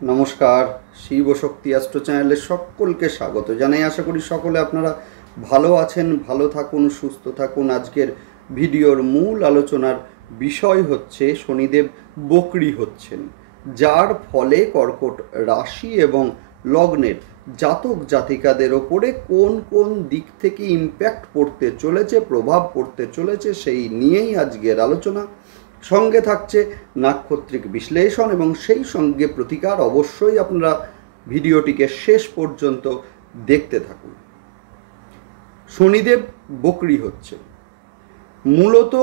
নমস্কার, শিব শক্তি অ্যাস্ট্রো চ্যানেলে সকলকে স্বাগত জানাই। আশা করি সকলে আপনারা ভালো আছেন, ভালো থাকুন, সুস্থ থাকুন। আজকের ভিডিওর মূল আলোচনার বিষয় হচ্ছে শনিদেব বকরি হচ্ছেন, যার ফলে কর্কট রাশি এবং লগ্নের জাতক জাতিকাদের ওপরে কোন কোন দিক থেকে ইম্প্যাক্ট পড়তে চলেছে, প্রভাব পড়তে চলেছে, সেই নিয়েই আজকের আলোচনা। সঙ্গে থাকছে নাক্ষত্রিক বিশ্লেষণ এবং সেই সঙ্গে প্রতিকার। অবশ্যই আপনারা ভিডিওটিকে শেষ পর্যন্ত দেখতে থাকুন। শনিদেব বকরি হচ্ছে, মূলত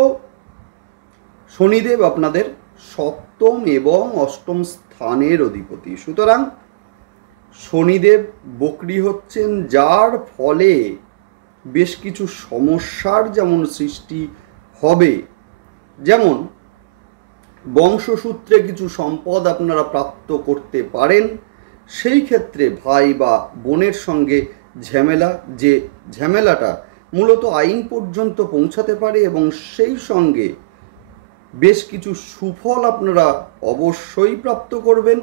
শনিদেব আপনাদের সপ্তম এবং অষ্টম স্থানের অধিপতি। সুতরাং শনিদেব বকরি হচ্ছেন, যার ফলে বেশ কিছু সমস্যার যেমন সৃষ্টি হবে, যেমন বংশসূত্রে কিছু সম্পদ আপনারা প্রাপ্ত করতে পারেন, সেই ক্ষেত্রে ভাই বা বোনের সঙ্গে ঝামেলা, যে ঝামেলাটা মূলত আইন পর্যন্ত পৌঁছাতে পারে, এবং সেই সঙ্গে বেশ কিছু সুফল আপনারা অবশ্যই প্রাপ্ত করবেন।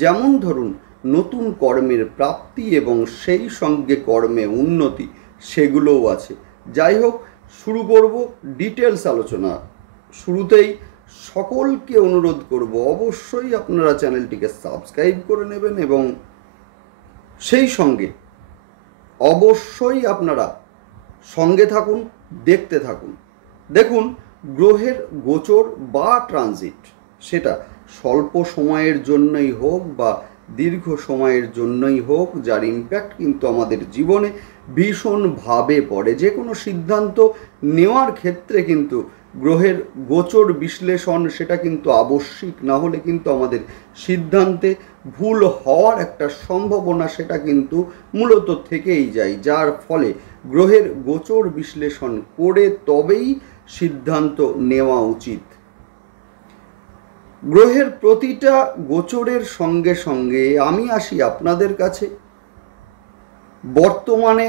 যেমন ধরুন নতুন কর্মের প্রাপ্তি এবং সেই সঙ্গে কর্মে উন্নতি, সেগুলোও আছে। যাই হোক, শুরু করব ডিটেলস আলোচনা। শুরুতেই সকলকে অনুরোধ করব, অবশ্যই আপনারা চ্যানেলটিকে সাবস্ক্রাইব করে নেবেন এবং সেই সঙ্গে অবশ্যই আপনারা সঙ্গে থাকুন, দেখতে থাকুন। দেখুন, গ্রহের গোচর বা ট্রানজিট, সেটা স্বল্প সময়ের জন্যই হোক বা দীর্ঘ সময়ের জন্যই হোক, যার ইম্প্যাক্ট কিন্তু আমাদের জীবনে ভীষণভাবে পড়ে। যে কোনো সিদ্ধান্ত নেওয়ার ক্ষেত্রে কিন্তু গ্রহের গোচর বিশ্লেষণ সেটা কিন্তু আবশ্যিক, না হলে কিন্তু আমাদের সিদ্ধান্তে ভুল হওয়ার একটা সম্ভাবনা সেটা কিন্তু মূলত থেকেই যায়। যার ফলে গ্রহের গোচর বিশ্লেষণ করে তবেই সিদ্ধান্ত নেওয়া উচিত। গ্রহের প্রতিটা গোচরের সঙ্গে সঙ্গে আমি আসি আপনাদের কাছে বর্তমানে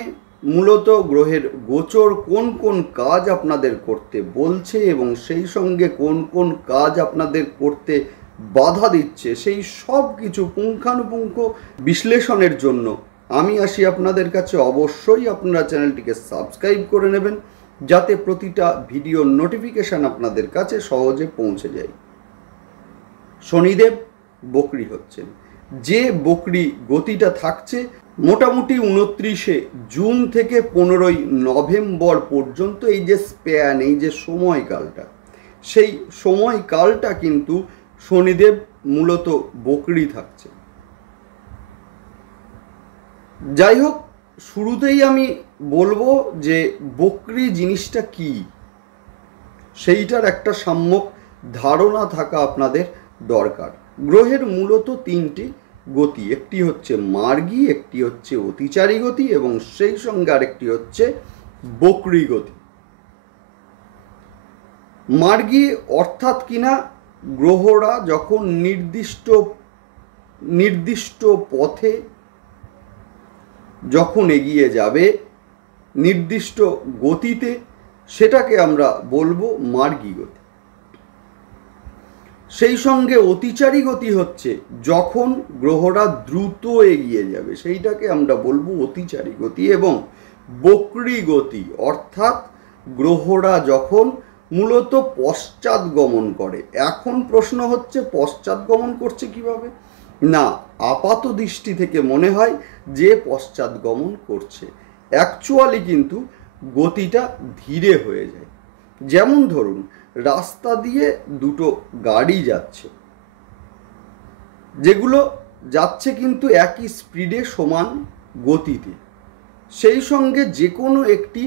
মূলত গ্রহের গোচর কোন কোন কাজ আপনাদের করতে বলছে এবং সেই সঙ্গে কোন কোন কাজ আপনাদের করতে বাধা দিচ্ছে, সেই সব কিছু পুঙ্খানুপুঙ্খ বিশ্লেষণের জন্য আমি আসি আপনাদের কাছে। অবশ্যই আপনারা চ্যানেলটিকে সাবস্ক্রাইব করে নেবেন, যাতে প্রতিটা ভিডিওর নোটিফিকেশান আপনাদের কাছে সহজে পৌঁছে যায়। শনিদেব বকরি হচ্ছেন, যে বকরি গতিটা থাকছে মোটামুটি 29শে জুন থেকে 15ই নভেম্বর পর্যন্ত, এই যে স্প্যান, এই যে সময়কালটা, সেই সময়কালটা কিন্তু শনিদেব মূলত বকরি থাকছে। যাই হোক, শুরুতেই আমি বলবো যে বকরি জিনিসটা কি, সেইটার একটা সম্যক ধারণা থাকা আপনাদের দরকার। গ্রহের মূলত তিনটি গতি, একটি হচ্ছে মার্গী, একটি হচ্ছে অতিচারী গতি এবং সেই সঙ্গে আরেকটি হচ্ছে বকরি গতি। মার্গী অর্থাৎ কিনা গ্রহরা যখন নির্দিষ্ট পথে যখন এগিয়ে যাবে নির্দিষ্ট গতিতে, সেটাকে আমরা বলবো মার্গী গতি। সেই সঙ্গে অতিচারী গতি হচ্ছে যখন গ্রহরা দ্রুত এগিয়ে যাবে, সেইটাকে আমরা বলবো অতিচারী গতি। এবং বকরি গতি অর্থাৎ গ্রহরা যখন মূলত পশ্চাৎগমন করে। এখন প্রশ্ন হচ্ছে পশ্চাৎগমন করছে কিভাবে? না, আপাত দৃষ্টি থেকে মনে হয় যে পশ্চাৎগমন করছে, অ্যাকচুয়ালি কিন্তু গতিটা ধীরে হয়ে যায়। যেমন ধরুন রাস্তা দিয়ে দুটো গাড়ি যাচ্ছে, যেগুলো যাচ্ছে কিন্তু একই স্পিডে সমান গতিতে, সেই সঙ্গে যে কোনো একটি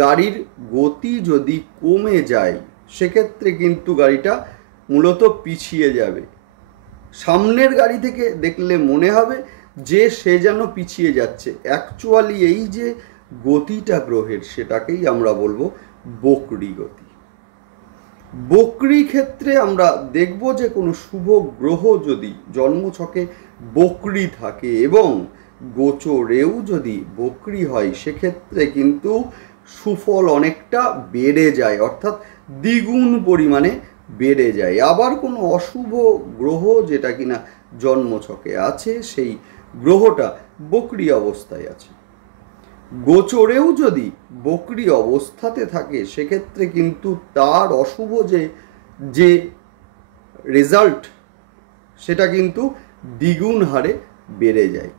গাড়ির গতি যদি কমে যায় সেক্ষেত্রে কিন্তু গাড়িটা মূলত পিছিয়ে যাবে। সামনের গাড়ি থেকে দেখলে মনে হবে যে সে যেন পিছিয়ে যাচ্ছে, অ্যাকচুয়ালি এই যে গতিটা গ্রহের, সেটাকেই আমরা বলবো বকরি গতি। বকরি ক্ষেত্রে আমরা দেখব যে কোনো শুভ গ্রহ যদি জন্মছকে বকরি থাকে এবং গোচরেও যদি বকরি হয়, সেক্ষেত্রে কিন্তু সুফল অনেকটা বেড়ে যায়, অর্থাৎ দ্বিগুণ পরিমাণে বেড়ে যায়। আবার কোনো অশুভ গ্রহ যেটা কিনা জন্মছকে আছে, সেই গ্রহটা বক্রি অবস্থায় আছে। গোচরেও যদি বক্রি অবস্থাতে থাকে সেক্ষেত্রে কিন্তু তার অশুভ যে রেজাল্ট সেটা কিন্তু দ্বিগুণ হারে বেড়ে যায়।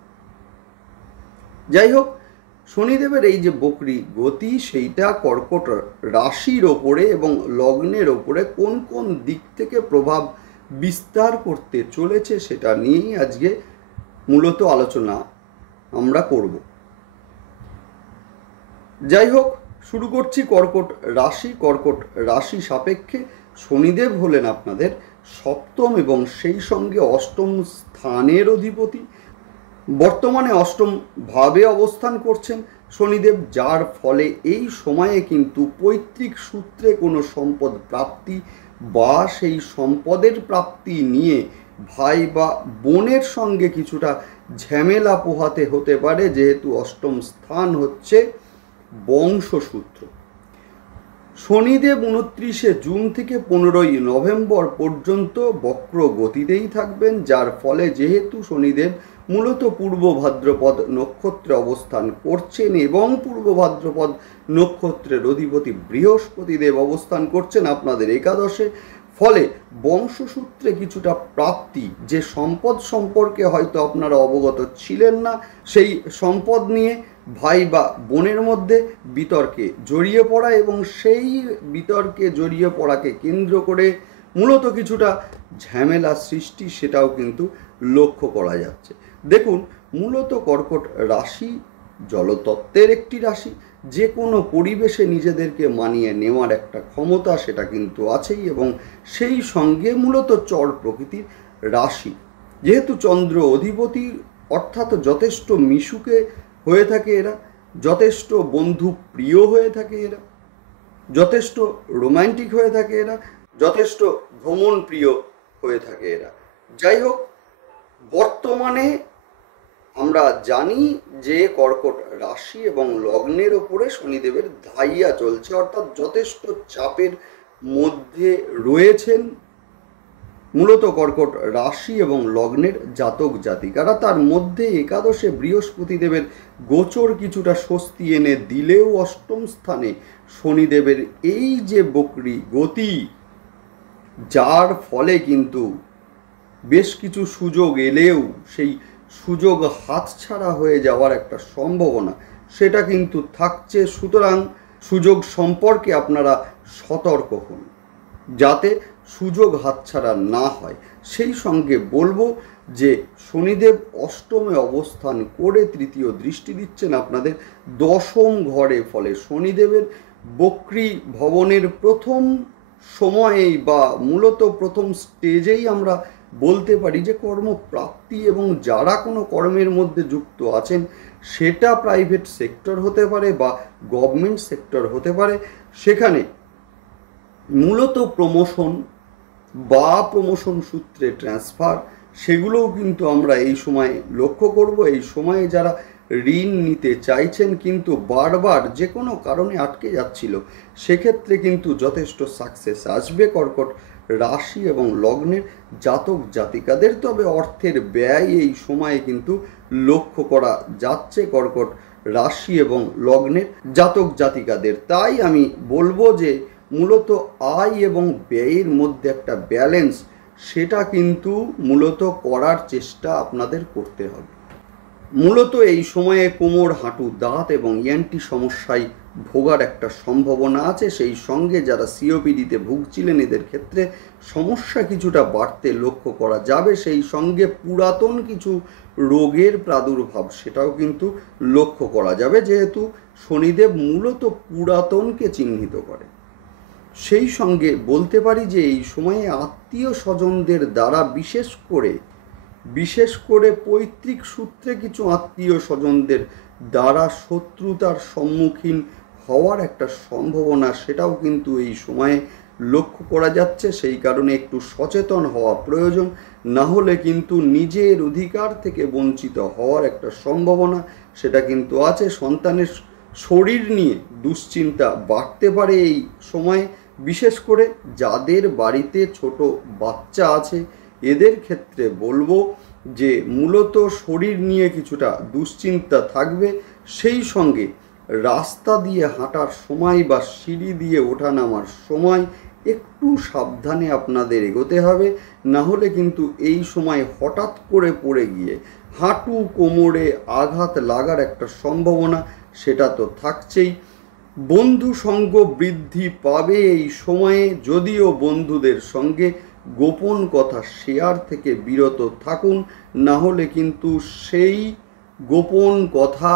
যাই হোক, শনিদেবের এই যে বক্রি গতি সেইটা কর্কট রাশির ওপরে এবং লগ্নের ওপরে কোন কোন দিক থেকে প্রভাব বিস্তার করতে চলেছে সেটা নিয়েই আজকে মূলত আলোচনা আমরা করব। যাই হোক, শুরু করছি কর্কট রাশি সাপেক্ষে শনিদেব হলেন আপনাদের সপ্তম এবং সেই সঙ্গে অষ্টম স্থানের অধিপতি। বর্তমানে অষ্টম ভাবে অবস্থান করছেন শনিদেব, যার ফলে এই সময়ে কিন্তু পৈতৃক সূত্রে কোনো সম্পদ প্রাপ্তি বা সেই সম্পদের প্রাপ্তি নিয়ে ভাই বা বোনের সঙ্গে কিছুটা ঝামেলা পোহাতে হতে পারে, যেহেতু অষ্টম স্থান হচ্ছে বংশসূত্র। শনিদেব 29শে জুন থেকে 15ই নভেম্বর পর্যন্ত বক্র গতিতেই থাকবেন, যার ফলে যেহেতু শনিদেব মূলত পূর্ব ভাদ্রপদ নক্ষত্রে অবস্থান করছেন এবং পূর্ব ভাদ্রপদ নক্ষত্রের অধিপতি বৃহস্পতিদেব অবস্থান করছেন আপনাদের একাদশে, ফলে বংশসূত্রে কিছুটা প্রাপ্তি, যে সম্পদ সম্পর্কে হয়তো আপনারা অবগত ছিলেন না, সেই সম্পদ নিয়ে ভাই বা বোনের মধ্যে বিতর্কে জড়িয়ে পড়া এবং সেই বিতর্কে জড়িয়ে পড়াকে কেন্দ্র করে মূলত কিছুটা ঝামেলা সৃষ্টি, সেটাও কিন্তু লক্ষ্য করা যাচ্ছে। দেখুন, মূলত কর্কট রাশি জলতত্ত্বের একটি রাশি, যে কোনো পরিবেশে নিজেদেরকে মানিয়ে নেওয়ার একটা ক্ষমতা সেটা কিন্তু আছেই, এবং সেই সঙ্গে মূলত চর প্রকৃতির রাশি, যেহেতু চন্দ্র অধিপতি, অর্থাৎ যথেষ্ট মিশুকে হয়ে থাকে এরা, যথেষ্ট বন্ধু প্রিয় হয়ে থাকে এরা, যথেষ্ট রোম্যান্টিক হয়ে থাকে এরা, যথেষ্ট ভ্রমণ প্রিয় হয়ে থাকে এরা। যাই হোক, বর্তমানে আমরা জানি যে কর্কট রাশি এবং লগ্নের ওপরে শনিদেবের ধাইয়া চলছে, অর্থাৎ যথেষ্ট চাপের মধ্যে রয়েছেন মূলত কর্কট রাশি এবং লগ্নের জাতক জাতিকারা। তার মধ্যে একাদশে বৃহস্পতিদেবের গোচর কিছুটা স্বস্তি এনে দিলেও অষ্টম স্থানে শনিদেবের এই যে বক্রি গতি, যার ফলে কিন্তু বেশ কিছু সুযোগ এলেও সেই সুযোগ হাতছাড়া হয়ে যাওয়ার একটা সম্ভাবনা সেটা কিন্তু থাকছে। সুতরাং সুযোগ সম্পর্কে আপনারা সতর্ক হন যাতে সুযোগ হাতছাড়া না হয়। সেই সঙ্গে বলবো যে শনিদেব অষ্টমে অবস্থান করে তৃতীয় দৃষ্টি দিচ্ছেন আপনাদের দশম ঘরে, ফলে শনিদেবের বক্রি ভবনের প্রথম সময়েই বা মূলত প্রথম স্টেজেই আমরা বলতে পারি যে কর্মপ্রাপ্তি, এবং যারা কোনো কর্মের মধ্যে যুক্ত আছেন সেটা প্রাইভেট সেক্টর হতে পারে বা গভর্নমেন্ট সেক্টর হতে পারে, সেখানে মূলত প্রমোশন বা প্রমোশন সূত্রে ট্রান্সফার, সেগুলোও কিন্তু আমরা এই সময় লক্ষ্য করব। এই সময়ে যারা ঋণ নিতে চাইছেন কিন্তু বারবার যে কোনো কারণে আটকে যাচ্ছিল, সেক্ষেত্রে কিন্তু যথেষ্ট সাকসেস আসবে কর্কট রাশি এবং লগ্নের জাতক জাতিকাদের। তবে অর্থের ব্যয় এই সময়ে কিন্তু লক্ষ্য করা যাচ্ছে কর্কট রাশি এবং লগ্নের জাতক জাতিকাদের। তাই আমি বলবো যে মূলত আয় এবং ব্যয়ের মধ্যে একটা ব্যালেন্স, সেটা কিন্তু মূলত করার চেষ্টা আপনাদের করতে হবে। মূলত এই সময়ে কোমর, হাঁটু, দাঁত এবং ইএনটি সমস্যায় ভোগার একটা সম্ভাবনা আছে। সেই সঙ্গে যারা সিওপিডিতে ভুগছিলেন এদের ক্ষেত্রে সমস্যা কিছুটা বাড়তে লক্ষ্য করা যাবে। সেই সঙ্গে পুরাতন কিছু রোগের প্রাদুর্ভাব সেটাও কিন্তু লক্ষ্য করা যাবে, যেহেতু শনিদেব মূলত পুরাতনকে চিহ্নিত করে। সেই সঙ্গে বলতে পারি যে এই সময়ে আত্মীয় স্বজনদের দ্বারা বিশেষ করে পৈতৃক সূত্রে কিছু আত্মীয় স্বজনদের দ্বারা শত্রুতার সম্মুখীন হওয়ার একটা সম্ভাবনা সেটাও কিন্তু এই সময়ে লক্ষ্য করা যাচ্ছে। সেই কারণে একটু সচেতন হওয়া প্রয়োজন, না হলে কিন্তু নিজের অধিকার থেকে বঞ্চিত হওয়ার একটা সম্ভাবনা সেটা কিন্তু আছে। সন্তানের শরীর নিয়ে দুশ্চিন্তা বাড়তে পারে এই সময়ে, বিশেষ করে যাদের বাড়িতে ছোট বাচ্চা আছে এদের ক্ষেত্রে বলবো যে মূলত শরীর নিয়ে কিছুটা দুশ্চিন্তা থাকবে, সেই সঙ্গে রাস্তা দিয়ে হাঁটার সময় বা সিঁড়ি দিয়ে ওঠা নামার সময় একটু সাবধানে আপনাদের এগোতে হবে, না হলে কিন্তু এই সময় হঠাৎ করে পড়ে গিয়ে হাঁটু কোমরে আঘাত লাগার একটা সম্ভাবনা সেটা তো থাকছেই। বন্ধু সঙ্গ বৃদ্ধি পাবে এই সময়ে, যদিও বন্ধুদের সঙ্গে গোপন কথা শেয়ার থেকে বিরত থাকুন, না হলে কিন্তু সেই গোপন কথা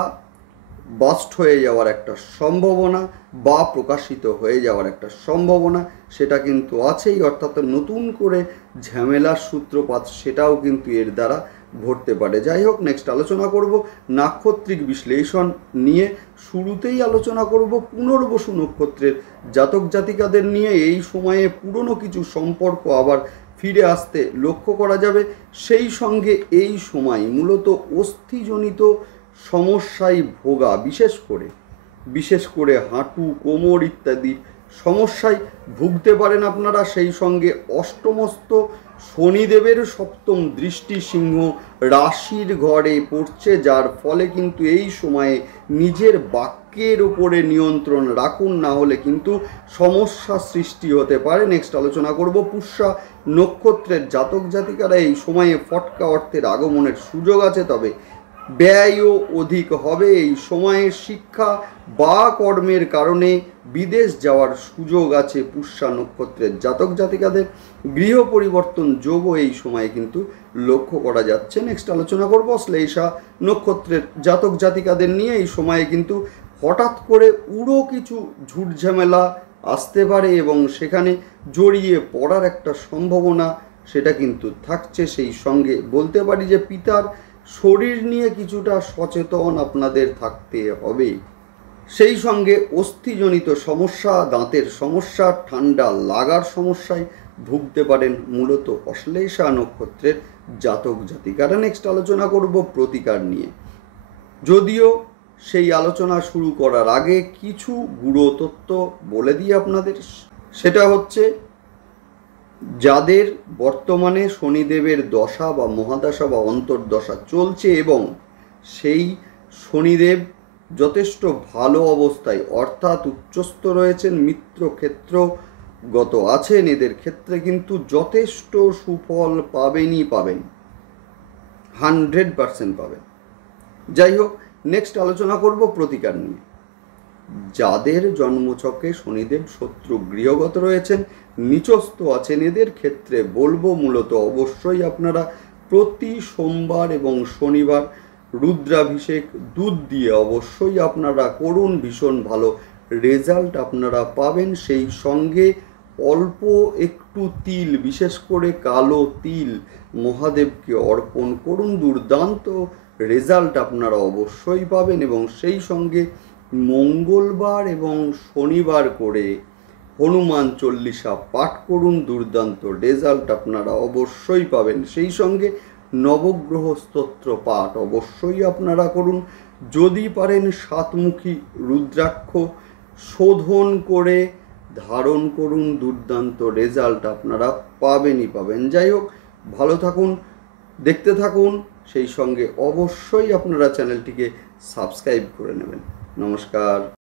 বাস্ট হয়ে যাওয়ার একটা সম্ভাবনা বা প্রকাশিত হয়ে যাওয়ার একটা সম্ভাবনা সেটা কিন্তু আছেই, অর্থাৎ নতুন করে ঝামেলার সূত্রপাত সেটাও কিন্তু এর দ্বারা ঘটতে পারে। যাই হোক, নেক্সট আলোচনা করব নাক্ষত্রিক বিশ্লেষণ নিয়ে। শুরুতেই আলোচনা করব পুনর্বসু নক্ষত্রের জাতক জাতিকাদের নিয়ে। এই সময়ে পুরনো কিছু সম্পর্ক আবার ফিরে আসতে লক্ষ্য করা যাবে। সেই সঙ্গে এই সময় মূলত অস্থিজনিত সমস্যায় ভোগা, বিশেষ করে হাঁটু কোমর ইত্যাদির সমস্যায় ভুগতে পারেন আপনারা। সেই সঙ্গে অষ্টমস্ত শনিদেবের সপ্তম দৃষ্টি সিংহ রাশির ঘরে পড়ছে, যার ফলে কিন্তু এই সময়ে নিজের বাক্যের উপরে নিয়ন্ত্রণ রাখুন, না হলে কিন্তু সমস্যা সৃষ্টি হতে পারে। নেক্সট আলোচনা করব পুষ্যা নক্ষত্রের জাতক জাতিকারা। এই সময়ে ফটকা অর্থের আগমনের সুযোগ আছে, তবে ব্যয়ও অধিক হবে। এই সময়ে শিক্ষা বা কর্মের কারণে বিদেশ যাওয়ার সুযোগ আছে পুষ্যা নক্ষত্রের জাতক জাতিকাদের। গৃহ পরিবর্তন যোগও এই সময়ে কিন্তু লক্ষ্য করা যাচ্ছে। নেক্সট আলোচনা করব শ্লেষা নক্ষত্রের জাতক জাতিকাদের নিয়ে। এই সময়ে কিন্তু হঠাৎ করে উড়ো কিছু ঝুটঝামেলা আসতে পারে এবং সেখানে জড়িয়ে পড়ার একটা সম্ভাবনা সেটা কিন্তু থাকছে। সেই সঙ্গে বলতে পারি যে পিতার শরীর নিয়ে কিছুটা সচেতন আপনাদের থাকতে হবে। সেই সঙ্গে অস্থিজনিত সমস্যা, দাঁতের সমস্যা, ঠান্ডা লাগার সমস্যায় ভুগতে পারেন মূলত অশ্লেষা নক্ষত্রের জাতক জাতিকারা। নেক্সট আলোচনা করব প্রতিকার নিয়ে। যদিও সেই আলোচনা শুরু করার আগে কিছু গুঁড়ো তথ্য বলে দিই আপনাদের। সেটা হচ্ছে, যাদের বর্তমানে শনিদেবের দশা বা মহাদশা বা অন্তর্দশা চলছে এবং সেই শনিদেব যথেষ্ট ভালো অবস্থায় অর্থাৎ উচ্চস্থ রয়েছেন, মিত্রক্ষেত্রগত আছেন, এদের ক্ষেত্রে কিন্তু যথেষ্ট সুফল পাবেন, 100% পাবেন। যাই হোক, নেক্সট আলোচনা করব প্রতিকার নিয়ে। যাদের জন্মছকে শনিদেব শত্রু গৃহগত রয়েছেন, নিচস্থ আছেন, এদের ক্ষেত্রে বলবো মূলত অবশ্যই আপনারা প্রতি সোমবার এবং শনিবার রুদ্রাভিষেক দুধ দিয়ে অবশ্যই আপনারা করুন, ভীষণ ভালো রেজাল্ট আপনারা পাবেন। সেই সঙ্গে অল্প একটু তিল, বিশেষ করে কালো তিল মহাদেবকে অর্পণ করুন, দুর্দান্ত রেজাল্ট আপনারা অবশ্যই পাবেন। এবং সেই সঙ্গে মঙ্গলবার এবং শনিবার করে হনুমান চল্লিশা পাঠ করুন, দুর্দান্ত রেজাল্ট আপনারা অবশ্যই পাবেন। সেই সঙ্গে নবগ্রহ স্তোত্র পাঠ অবশ্যই আপনারা করুন। যদি পারেন সাতমুখী রুদ্রাক্ষ শোধন করে ধারণ করুন, দুর্দান্ত রেজাল্ট আপনারা পাবেন। যাই হোক, ভালো থাকুন, দেখতে থাকুন, সেই সঙ্গে অবশ্যই আপনারা চ্যানেলটিকে সাবস্ক্রাইব করে নেবেন। নমস্কার।